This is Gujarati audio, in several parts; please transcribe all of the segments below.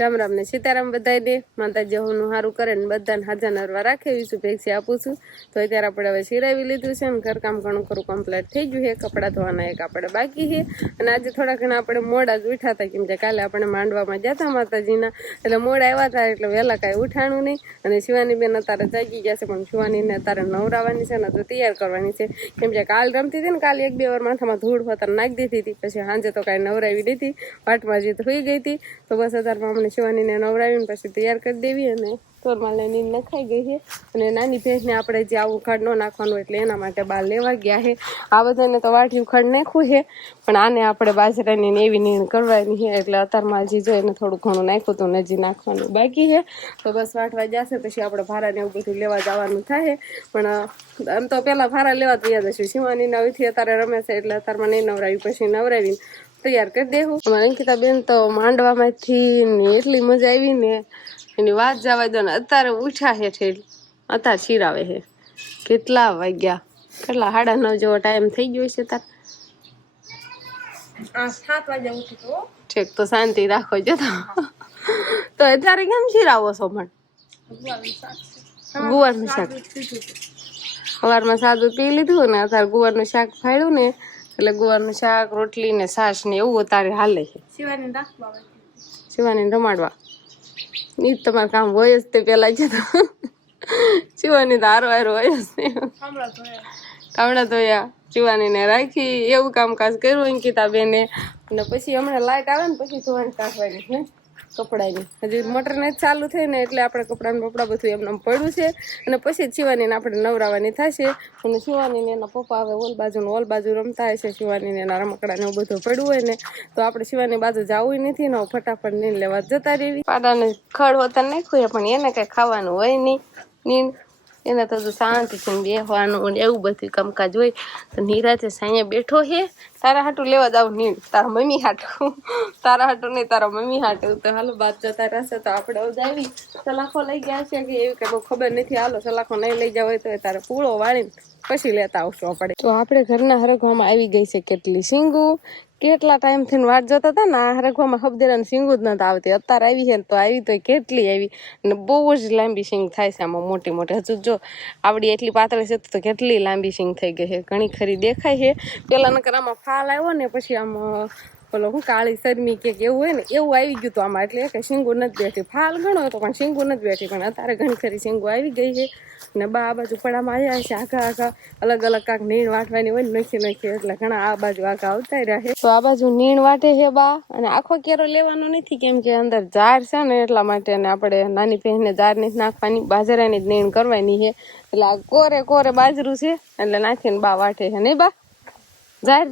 રામ રામ ને સીતારામ બધાને માતાજી હું સારું કરે ને બધાને હાજર નરવા રાખેવી છું ભેગસી આપું છું. તો અત્યારે આપણે હવે સિરાવી લીધું છે ને ઘરકામ ઘણું ખરું કમ્પ્લીટ થઈ ગયું છે. કપડાં ધોવાના એક આપણે બાકી છે. અને આજે થોડા ઘણા આપણે મોડા જ ઉઠ્યા હતા, કેમ કે કાલે આપણે માંડવામાં ગયા હતા માતાજીના. એટલે મોડા આવ્યા હતા, એટલે વહેલા કાંઈ ઉઠાણું નહીં. અને શિવાની બેન અત્યારે જાગી ગયા છે, પણ શિવાનીને અત્યારે નવરાવાની છે ને તો તૈયાર કરવાની છે. કેમ કે કાલ રમતી હતી ને, કાલે એક બે વાર માથામાં ધૂળ ફતર નાખી દીધી હતી. પછી સાંજે તો કાંઈ નવરાવી દીધી વાટમાં જે હોઈ ગઈ હતી. તો બસ અત્યારમાં અમને શિવાનીને નવરાવીને પછી તૈયાર કરી દેવી અને તોરમાં લઈને નખાઈ ગઈ છે. અને નાની ભેંસને આપણે જે આવું ખડ ન નાખવાનું એટલે એના માટે બહાર લેવા ગયા છે. આ બધાને તો વાટ્યું ખડ નાખ્યું છે, પણ આને આપણે બાજરાની ને એવી નીણ કરવાની છે. એટલે અત્યારમાં હજી જો એને થોડું ઘણું નાખ્યું હતું ને હજી નાખવાનું બાકી છે. તો બસ વાટવા જશે, પછી આપણે ભારાને એવું બધું લેવા જવાનું થાય. પણ આમ તો પેલા ભારા લેવા તૈયાર જશું શિવાની નવીથી અત્યારે રમે છે, એટલે અત્યારમાં નહીં નવરાવી પછી નવરાવીને તૈયાર કરી દેવું અમારે અંકિતા બેન તો માંડવામાંથી ને એટલી મજા આવી ને એની વાત જવા દો ને અત્યારે ઉઠ્યા છે ઠેલ. અત્યારે શીરાવે છે. કેટલા વાગ્યા? કેટલા સાડા નવ જેવો ટાઈમ થઈ ગયો છે તાર. સાત વાગે ઉઠી તો ઠીક તો શાંતિ રાખો જો તો. તો અત્યારે કેમ શીરાવો છો પણ? ગુવારનું શાક સવારમાં સાદું પી લીધું ને અત્યારે ગુવારનું શાક ફાડ્યું ને એટલે ગુવારનું શાક રોટલી ને છાશ ને એવું તારે હાલે છે. શિવાની રાખવા શિવાની રમાડવા. એ જ તમારું કામ હોય જ તે પેલા છે તો. શિવાની તો હારો હારો હોય જ કામડા ધોયા શિવાનીને રાખી એવું કામકાજ કર્યું અંકિતા બેને અને પછી હમણાં લાઇટ આવે ને પછી ધોવાની કાઢવાની છે કપડાની હજી મોટર ને ચાલુ થઈ ને એટલે આપણે કપડાને બપડા બધું એમને એમ પડ્યું છે. અને પછી જ આપણે નવરાવાની થશે. અને શિવાનીને એના પપ્પા હવે ઓલ બાજુ ઓલ બાજુ રમતા હશે. શિવાનીને એના રમકડા ને એવું બધું પડ્યું હોય ને, તો આપણે શિવાની બાજુ જવું નથી ને ફટાફટ નીણ લેવા જતા રહેવી પાડાને ખડ હોતા નાખ્યું પણ એને કઈ ખાવાનું હોય નહીં. નીણ એને તો શાંતિથી બેહવાનું અને એવું બધું કામકાજ હોય. તો નિરાતે સાંજે બેઠો હે. તારા હાટું લેવા જાવ નહીં તારા મમ્મી હાટું. તારા હાટું નહીં, તારા મમ્મી હાટું. તો હાલો બાદ જતા રહેશે તો આપણે આવી સલાખો લઈ ગયા છે કે એવી કઈ બહુ ખબર નથી. હાલો, સલાખો નહીં લઈ જાવ તો તારે પૂળો વાળીને પછી લેતા આવશું આપણે. તો આપણે ઘરના હરગવામાં આવી ગઈ છે કેટલી સિંગુ. કેટલા ટાઈમથી વાટ જોતા હતા ને, આ રખવામાં હબદેરા સિંગુ જ નતા આવતી. અત્યારે આવી છે તો આવી તો કેટલી આવી. અને બહુ જ લાંબી સિંગ થાય છે આમાં મોટી મોટી. હજુ જો આવડી એટલી પાતળી છે તો કેટલી લાંબી સિંગ થઈ ગઈ છે. ઘણી ખરી દેખાય છે. પેલા નકર આમાં ફાલ આવ્યો ને પછી આમ પેલો હું કાળી શરમી કે એવું હોય ને, એવું આવી ગયું હતું આમાં. એટલે કે શીંગુ નથી બેઠી. ફાલ ઘણો હતો, પણ શીંગુ નથી બેઠી. પણ અત્યારે ઘણી ખરી શીંગુ આવી ગઈ છે. ને બા આ બાજુ પડામાં આવ્યા છે આખા આખા અલગ અલગ કાંક નીણ વાટવાની હોય ને, નખી નખી. એટલે ઘણા આ બાજુ આખા આવતા રહ્યા છે. તો આ બાજુ નીણ વાટે છે બા. અને આખો કેરો લેવાનો નથી, કેમ કે અંદર જાર છે ને, એટલા માટે ને આપણે નાની બહેનને જાર નથી નાખવાની, બાજરાની જ નીણ કરવાની છે. એટલે આ કોરે કોરે બાજરું છે, એટલે નાખીને બા વાટે છે. નહીં બા? ઝાડ?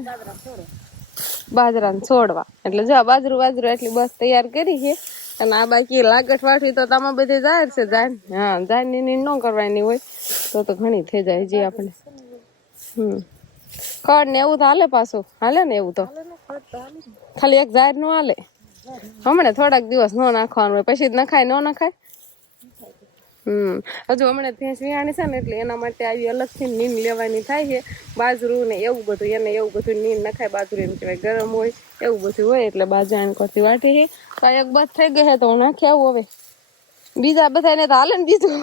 બાજરાને છોડવા. એટલે જો બાજરું બાજરું એટલી બસ તૈયાર કરી છે. અને આ બાકી લાગટ વાટવી તો તમે બધે જાહેર છે, જાહેર. હા, જાહેરની નો ન કરવાની હોય. તો તો ઘણી થઈ જાય જે આપણે. હમ. ખડ ને એવું તો હાલે પાછું. હાલે ને એવું તો? ખાલી એક જાહેરનું હાલે. હમણાં થોડાક દિવસ ન નાખવાનું હોય, પછી નખાય, ન નખાય. હમ. હજુ હમણાં ભેંસ વિહાણી છે ને એટલે એના માટે આવી અલગથી નીંદ લેવાની થાય છે. બાજરું ને એવું બધું, એને એવું બધું નીણ નખાય બાજરું એમ કહેવાય, ગરમ હોય, એવું બધું હોય એટલે બાજરાને કરતી વાટી છે. તો એક બસ થઈ ગઈ છે તો હું નાખી આવું હવે. બીજા બધાને તો હાલે ને બીજું.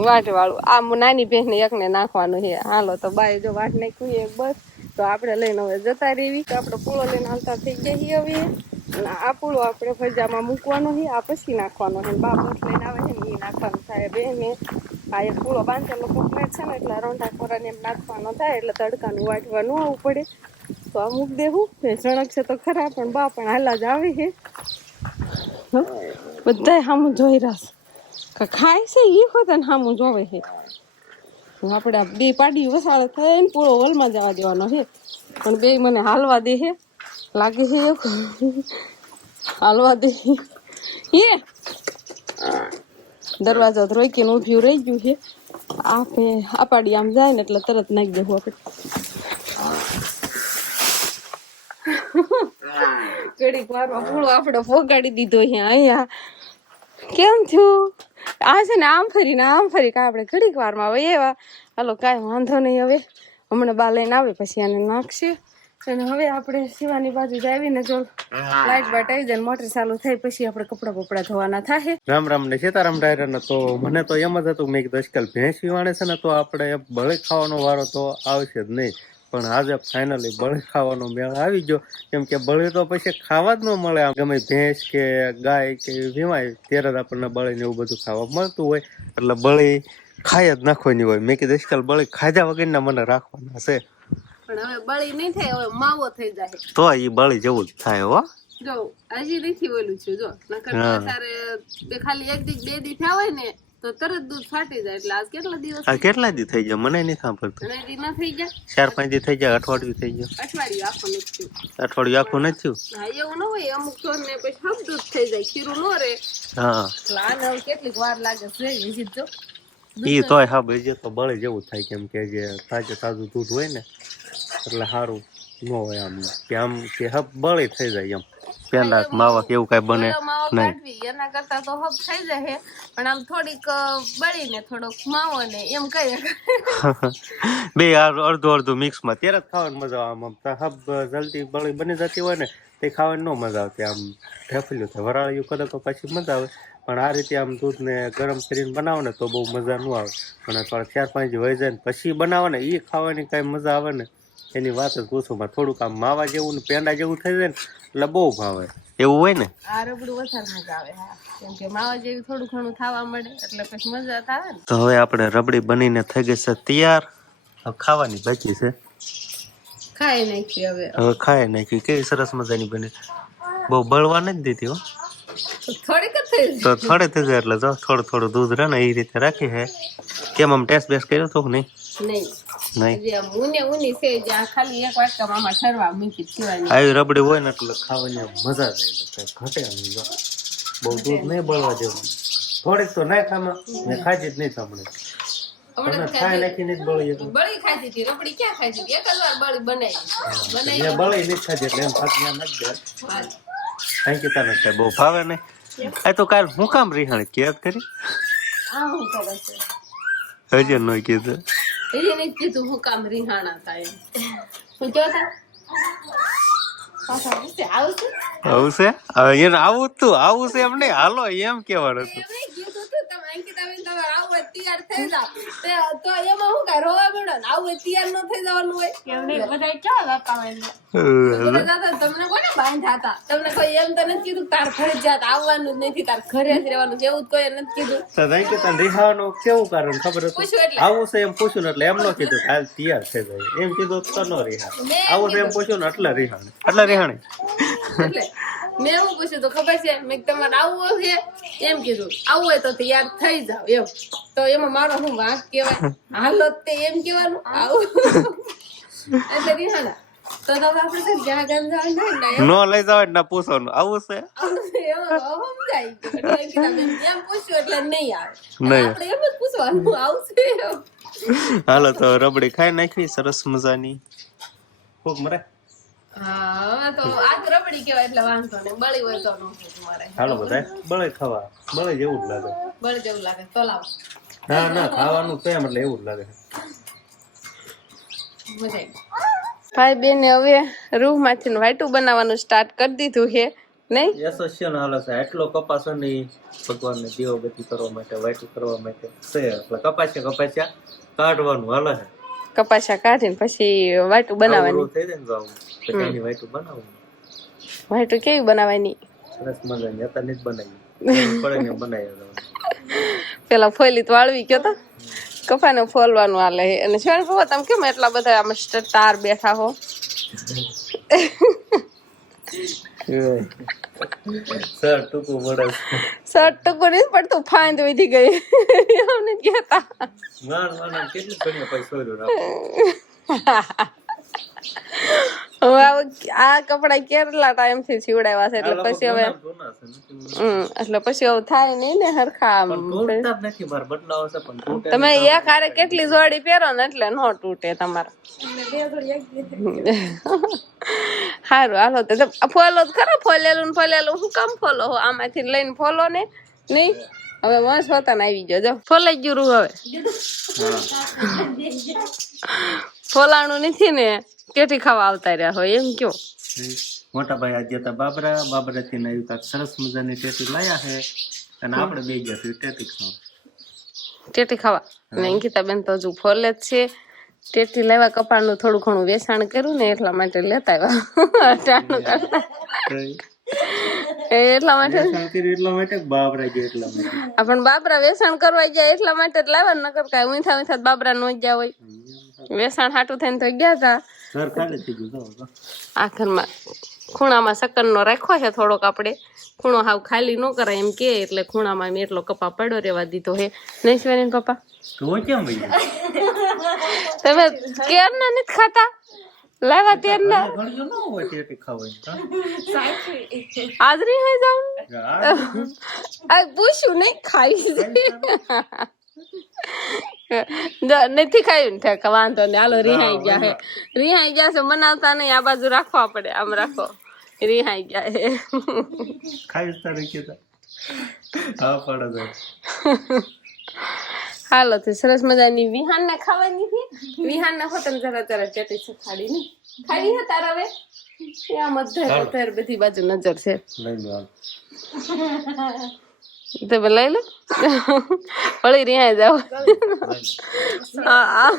વાટ વાળું. આ નાની બેન ને એકને નાખવાનું છે. હાલો તો બાય જો વાટ નાખ્યું એક બસ તો આપણે લઈને હવે જતા રહેવી તો આપણે પૂળો લઈને હાલતા થઈ છીએ હવે. અને આ પૂળો આપણે ભજામાં મૂકવાનો છે, આ પછી નાખવાનો છે. બા બસ લઈને આવે છે ને એ નાખવાનું થાય. બેને આ એક પૂળો બાંધેલો કમ્પ્લેટ છે ને, એટલે રોંઢા ખોરાને એમ નાખવાનો થાય, એટલે તડકાનું વાટવાનું આવવું પડે. તો આ મૂક દેવું એ જણક છે તો ખરા, પણ બા પણ હાલા જ આવે છે. બધાય સામું જોઈ રહ્યા છે. ખાય છે એ હોત ને સામું જોવે છે. આપણે બે પાડી વસાળે થઈને પૂળો હોલમાં જવા દેવાનો છે. પણ બે મને હાલવા દે છે. લાગે છે એવું હાલવા દે. એ દરવાજો રોકીને ઊભ્યું રહી ગયું છે. આપે આ પાડી આમ જાય ને એટલે તરત નાખી દેવું આપણે ઘડીક વારમાં પૂળો આપણે પોગાડી દીધો છે અહીંયા. કેમ થયું? આ છે ને આમ ફરીને આમ ફરી કા આપણે ઘડીક વારમાં હવે એવા હાલો કાંઈ વાંધો નહીં હવે. હમણાં બા લઈને આવે પછી આને નાખશે. અને હવે આપણે સીવાની બાજુ આવીને જો લાઈટ બાટ આવી જાય મોટર ચાલુ થાય પછી આપણે કપડા બપડા ધોવાના થાય રામ રામ ને સીતારામ ડાયરા ને તો મને તો એમ જ હતું મેં આજકાલ ભેંસ વીવાણે છે ને તો આપણે બળે ખાવાનો વારો તો આવશે જ નહીં. પણ આજે ફાઇનલી બળે ખાવાનો મેળ આવી ગયો. કેમ કે બળે તો પછી ખાવા જ ન મળે આમ. ગમે ભેંસ કે ગાય કે વીવાય ત્યારે જ આપણને બળે ને એવું બધું ખાવા મળતું હોય. એટલે બળી ખાઈ જ નાખવાની હોય. મેં કીધું આજકાલ બળે ખાધા વગરના મને રાખવાના છે. પણ હવે બળી નહીં થાય હવે માવો થઈ જાય. તો એ બળી જેવું જ થાય હો. જો હજી નથી ઓલું છે જો. નકર બે ખાલી એક દી બે દી થયા હોય ને તો તરત દૂધ ફાટી જાય. એટલે આજ કેટલા દિવસ આ કેટલા દી થઈ ગયા? મને નહીં સાંભળતું. અને દી ના થઈ ગયા? ચાર પાંચ દી થઈ ગયા અઠવાડિયું થઈ ગયું. અઠવાડિયું આખું નથી થયું. અઠવાડિયું આખું નથી થયું? હા એવું ન હોય અમુક તો ને પછી હબ દૂધ થઈ જાય ખીરું નો રે હા. લાન હવે કેટલીક વાર લાગે છે વિઝિટ જો ઈ તોય હા બીજે તો બળે જેવું થાય કેમ કે જે તાજે તાજું દૂધ હોય ને એટલે સારું ન હોય આમ. કે આમ કે હબ બળી થઈ જાય એમ. પેલા માવા કે એવું કઈ બને નહીં. એના કરતા તો હબ થઈ જાય પણ આમ થોડીક બળીને થોડોક માવો ને એમ કહીએ. બે આ અડધો અડધું મિક્સમાં. ત્યારે જ ખાવાની મજા આવે આમ. હબ જલ્દી બળી બની જતી હોય ને તે ખાવાની ન મજા આવતી. આમ ઢેફલ્યું થાય વરાળિયું કરે તો પછી મજા આવે. પણ આ રીતે આમ દૂધને ગરમ કરીને બનાવો ને તો બહુ મજા ન આવે. પણ થોડા ચાર પાંચ વહી જાય ને પછી બનાવો ને એ ખાવાની કાંઈ મજા આવે ને. એની વાત જ પૂછોમાં થોડુંક આમ માવા જેવું ને પેંડા જેવું થઈ જાય ને એટલે બહુ ભાવે. એવું હોય ને? આ રબડું વધારે મજા આવે કેમ કે માવા જેવું થોડું ઘણું ખાવા મળે એટલે પછી મજા તો આવે ને. તો હવે આપણે રબડી બનીને થઈ ગઈ છે તૈયાર. હવે ખાવાની બાકી છે. ખાઈ નાખી હવે. હવે ખાઈ નાખી. કેવી સરસ મજાની બની. બહુ બળવા નથી દેતી હો. થોડીક જ તો થોડે થઈ જાય એટલે જો થોડું થોડું દૂધ રહે ને એ રીતે રાખી છે કેમ આમ ટેસ્ટ બેસ્ટ કર્યો તો કે નહીં? નહીં. આવી રબડી હોય ને એટલે ખાવાની મજા આવી જાય. ઘટે નહીં બહુ દૂધ નહીં બળવા જેવું. થોડીક તો નાખ આમાં મેં ખાધી જ નહીં સાંભળે. તમે હમણાં જ ખાઈ ખાધી. જ બળી જતું બળી ખાધી હતી. રબડી ક્યાં ખાધી હતી? એક જ વાર બળી બનાવી. બનાવી મેં બળી નહીં ખાધી એમ થાક નથી દે હા. થેન્ક યુ તને કઈ બહુ ભાવે ને આ તો કાલ હું કામ રિહાણી? કેદ કરી? હજી ન કીધું. એને જ કીધું હું કામ રીહાણા હતા એમ હું કયો તા પાછા પૂછે, આવશે? આવું છે હવે એને આવું જ તું આવું છે એમ નહીં. હાલો એમ કેવાનું હતું. તમે આવું તૈયાર થઈ જાવ તો એમાં હું કાંઈ રોવા મળો આવું તૈયાર ન થઈ જવાનું હોય. બધા ક્યાં તમને કોને બાંધ્યા હતા? તમને કોઈ એમ તો નથી કીધું તાર ઘરે જાત આવવાનું જ નથી તાર ઘરે જ રહેવાનું એવું જ કોઈ નથી કીધું. તો રિહાવાનું કેવું કારણ? ખબર હતું? આવું છે એમ પૂછ્યું ને એટલે એમ ન કીધું હાલ તૈયાર થઈ જાય. એમ કીધું તો ન રિહા આવું છે એમ પૂછ્યું ને એટલે રિહાણ એટલે રિહાણી. એટલે. મેં એવું પૂછ્યું તો? ખબર છે? મેં તમારે આવવું છે? એમ કીધું. આવું હોય તો તૈયાર થઈ જાવ એમ. તો એમાં મારો શું વાંક કહેવાય? હાલો તે એમ કહેવાનું? આવું. એટલે રિહાના. તો તમે આપણે જ્યાં ગામ જવાનું થાય લઈ જાવ ના પૂછવાનું. આવું છે? સમજાય એમ પૂછ્યું એટલે નહીં આવે. આપણે એમ જ પૂછવાનું. આવશે એમ. હાલો તો રબડી ખાઈ નાખવી સરસ મજાની. ખૂબ મરે. હાલો બધા બળે ખાવા. બળે જેવું જ લાગે. બળી જેવું લાગે. તો લાવો. ના ના ખાવાનું તો એમ એટલે એવું જ લાગે. ભાઈ બેન હવે રૂહમાંથી વાઈટું બનાવવાનું સ્ટાર્ટ કરી દીધું છે નહીં? એસોસિયન હાલે છે. એટલો કપાસ હોય ને ઈ ભગવાનને કરવા માટે વાટું કરવા માટે છે એટલે કપાસ્યા કપાસ્યા કાઢવાનું હાલે છે. કપાસા કાઢીને પછી વાટું બનાવવાનું. થઈ જાય ને જાવું પછી એની વાઈટું કેવી બનાવવાની? સરસ મજાની અત્યારે જ બનાવી. પડે ને બનાવી પેલા ફોલી તો વાળવી ગયો તો. કપાને ફોલવાનું આલે. અને શું પપ્પા તમે કેમ એટલા બધા આમ સ્ટાર બેઠા હો? સર ટૂંકું નહીં પડતું ફાંદ વધી ગઈ. અમને કહેતા. કેટલી ઘણી હવે આ- કપડા કેટલા ટાઈમથી સીવડાવ્યા છે એટલે પછી હવે હમ એટલે પછી હવે થાય નહીં ને હરખા આમ. તમે એક હારે કેટલી જોડી પહેરો ને એટલે નો તૂટે તમારે. સારું હાલો તો ફોલો જ ખરો ફોલેલું ફોલેલું હું કામ ફોલો આમાંથી લઈને ફોલો ને નહીં? હવે મસ્ત પોતાને આવી ગયો જો ફોલાઈ ગયું હવે. ફોલાણું નથી ને. ટેટી ખાવા આવતા રહ્યા હોય એમ કયો? મોટા ભાઈ આજે હતા બાબરા બાબરા થી નયું તા સરસ મજાની ટેટી લાયા છે અને આપણે બે ગયા છે ટેટી ખાવા. ટેટી ખાવા? ને અંકિતા બેન તો હજુ ફોલે જ છે. ટેટી લેવા કપાળનું થોડું ઘણું વેચાણ કર્યું ને એટલા માટે લેતા આવ્યા. અટાણું કરતા. એ એટલા માટે? એટલા માટે બાબરા ગયા એટલા માટે? પણ બાબરા વેચાણ કરવા ગયા એટલા માટે જ લાવવા નકર કાંઈ ઊંથા ઊંથા બાબરા નો ગયા હોય. વેચાણ હાટું થઈને તો ગયા હતા ઘર ખાલી થઈ ગયું જો તો. આ ઘરમાં ખૂણામાં સકનનો રાખ્યો છે થોડોક આપણે. ખૂણો હાવ ખાલી ન કરાય એમ કે એટલે ખૂણામાં મેં એટલો કપા પડ્યો રહેવા દીધો હે નહીં શિવાની પપ્પા તમે કેર ના નથી ખાતા? લાવ્યા તેર ના? હાજરી હોય જાઉં? પૂછ્યું નહીં ખાઈ. નથી ખાયું ને ઠેક વાંધો ને હાલો રિહાઈ ગયા હે. રિહાઈ ગયા છે બનાવતા નહીં. આ બાજુ રાખવા પડે આમ રાખો. રિહાઈ ગયા હે. ખાઈ તારે હા પડે હાલો તો સરસ મજાની વિહાન ને ખાવાની છે વિહાન ને હોતન જરા જરા ચેટી સખાડી ને. ખાડી હે તારા હવે? એ આમ અધર અધર બધી બાજુ નજર છે. તમે લઈ લો વળી રિહાઈ જાવ હા હા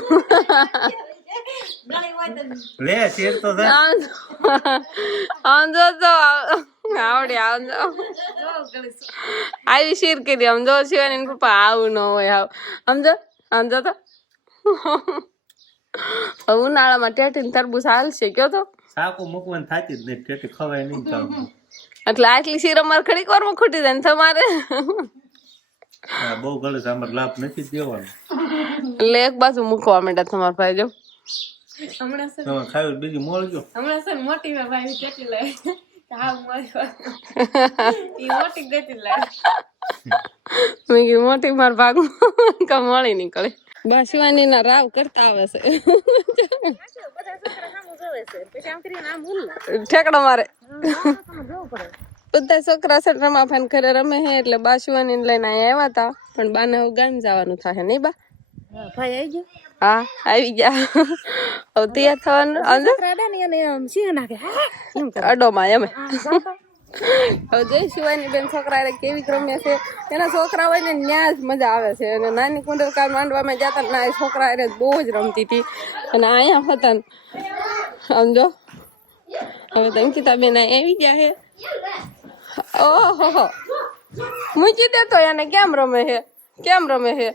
લે શેર તો થાય આમ આમ જો તો આવડે આમ જો આવી શીર કીધી આમ જો શિવાની પપ્પા આવું ન હોય આવ આમ જો આમ જો તો ઉનાળામાં ટેટીને તરબૂચ હાલશે કયો તો સાકુ મૂકવાની થાતી જ નહીં ટેટી ખવાય નહીં એટલે આટલી શીર અમારે ઘડીક વારમાં ખૂટી જાય ને તમારે? બહુ ગળે છે અમારે લાભ નથી દેવાનો. એટલે એક બાજુ મૂકવા માંડ્યા તમારા ભાઈ જો. હમણાં છે ખાયું બીજું મળજો હમણાં છે મોટી ભાઈ કેટલી લાવે હા મારી વાત. મોટી ગતી લાવે મેં મોટી માર ભાગ કા મળી નીકળે. બા શિવાની ના રાવ કરતા આવે છે. ઠેકડો મારે. બધા છોકરા છે રમા ફાન ઘરે રમે હે એટલે બા શિવાની લઈને અહીંયા આવ્યા હતા. પણ બાને હવે ગામ જવાનું થાય નહીં બા. ભાઈ આવી ગયો? હા આવી ગયા. હવે તૈયાર થવાનું. અંદર અડોમાં એમ. હવે જોઈ શિવાની બેન છોકરા હારે કેવી રમ્યા છે? એના છોકરા હોય ને ત્યાં જ મજા આવે છે. અને નાની કુંડલકાર માંડવામાં જતા ના એ છોકરા એને બહુ જ રમતી હતી. અને અહીંયા હતા સમજો હવે તો અંકિતા બેન આવી ગયા છે. ઓહો મૂકી દેતો એને કેમ રમે છે? કેમ રમે છે?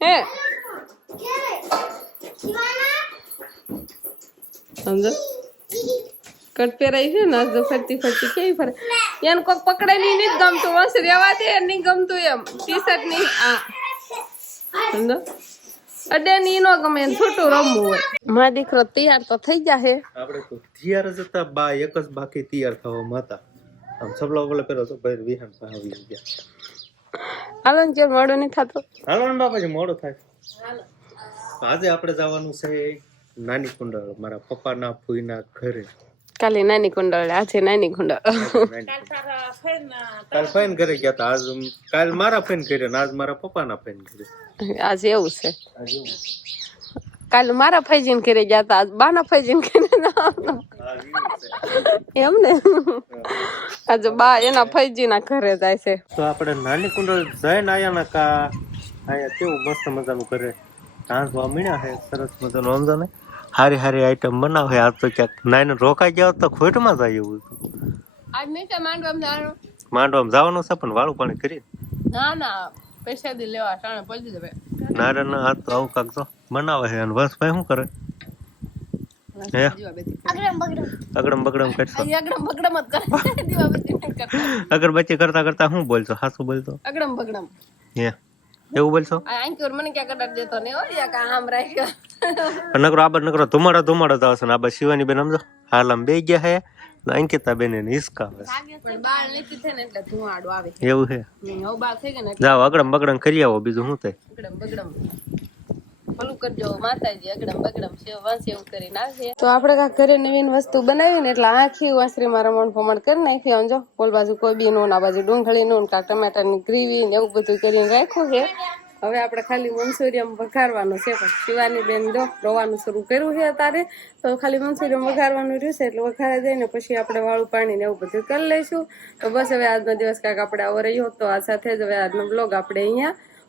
હે? સમજો કટ પહેરાઈ છે ને તો ફરતી ફરતી કેવી ફરે. એને કોઈક પકડે નહીં ગમતું બસ રેવા દે નહીં ગમતું એમ. ટી શર્ટની આ. સમજો? અડે ની નો ગમે છોટું રમવું હોય. મારા દીકરો તૈયાર તો થઈ જશે આપણે તો તૈયાર જ હતા બા એક જ બાકી તૈયાર થવામાં હતા. આમ સબલો બબલા પહેરો તો ભાઈ વિહાન આવી ગયા. હાલો ને મોડું નહીં થતો. હાલો ને બાપાજી મોડો થાય. આજે આપણે જવાનું છે નાની કુંડળ મારા પપ્પાના ફૂઈના ઘરે. કાલે નાની કુંડળ આજે નાની કુંડળ. કાલ ફાઈન ઘરે ગયા હતા આજ કાલ મારા ફાઈન ઘરે આજ મારા પપ્પાના ફાઈન ઘરે આજ એવું છે. કાલ મારા ફૈજીન ઘરે ગયા હતા આજ બાના ફૈજીન ઘરે. એમ ને? આજે બા એના ફૈજીના ઘરે જાય છે. તો આપણે નાની કુંડળ જઈને આયા ને કા આયા કેવું મસ્ત મજાનું ઘરે. ઢાંસવા મળ્યા છે સરસ મજાનું અંજાને. ને હારી હારી આઈટમ બનાવે આજ તો ક્યાંક નાઈને રોકાઈ ગયા હોત તો ખોટમાં જાય એવું આજ નહીં તો માંડવામાં જવાનું માંડવામાં જવાનું છે પણ વાળું પાણી કરી. ના ના પૈસા દી લેવા ટાણે પડી જવે નારે ના તો આવું કાક તો બનાવે છે અને વસભાઈ શું કરે? હે? અગડમ બગડમ. કરશો અગડમ બગડમ જ કરે. દીવાબત્તી કરતા. અગરબત્તી કરતા કરતા શું બોલશો હાસું બોલતો? અગડમ બગડમ. હે? એવું બોલશો? આંક્યોર મને ક્યાં કડાટ દેતો ને હો? યા કા આમ રાખ્યો. નકરો આબર નકરો ધુમાડો ધુમાડો જ આવશે ને આબર શિવાની બેન સમજો? હાલ આમ બે ગયા હે અંકિતા બેન એને હિસકા આવે. એવું છે જાઓ અગડમ બગડમ કરી આવો બીજું શું થાય? અગડમ બગડમ. તો આપણે કાંઈક ઘરે નવીન વસ્તુ બનાવી ને એટલે આખી વાંસરીમાં રમણ ફમણ કરી નાખી આમ જો બાજુ કોબી નું આ બાજુ ડુંગળી નું કાંક ટમાટાની ગ્રેવી ને એવું બધું કરીને રાખ્યું છે. હવે આપણે ખાલી મંચુરિયમ વઘારવાનું છે, પણ શિવાની બેન જો રોવાનું શરૂ કર્યું છે અત્યારે, તો ખાલી મંચુરિયમ વઘારવાનું રહ્યું છે, એટલે વઘારે દઈને પછી આપણે વાળું પાણી ને એવું બધું કરી લઈશું. તો બસ હવે આજનો દિવસ કાંઈક આપણે આવો રહ્યો તો આ સાથે જ હવે આજનો બ્લોગ આપણે અહીંયા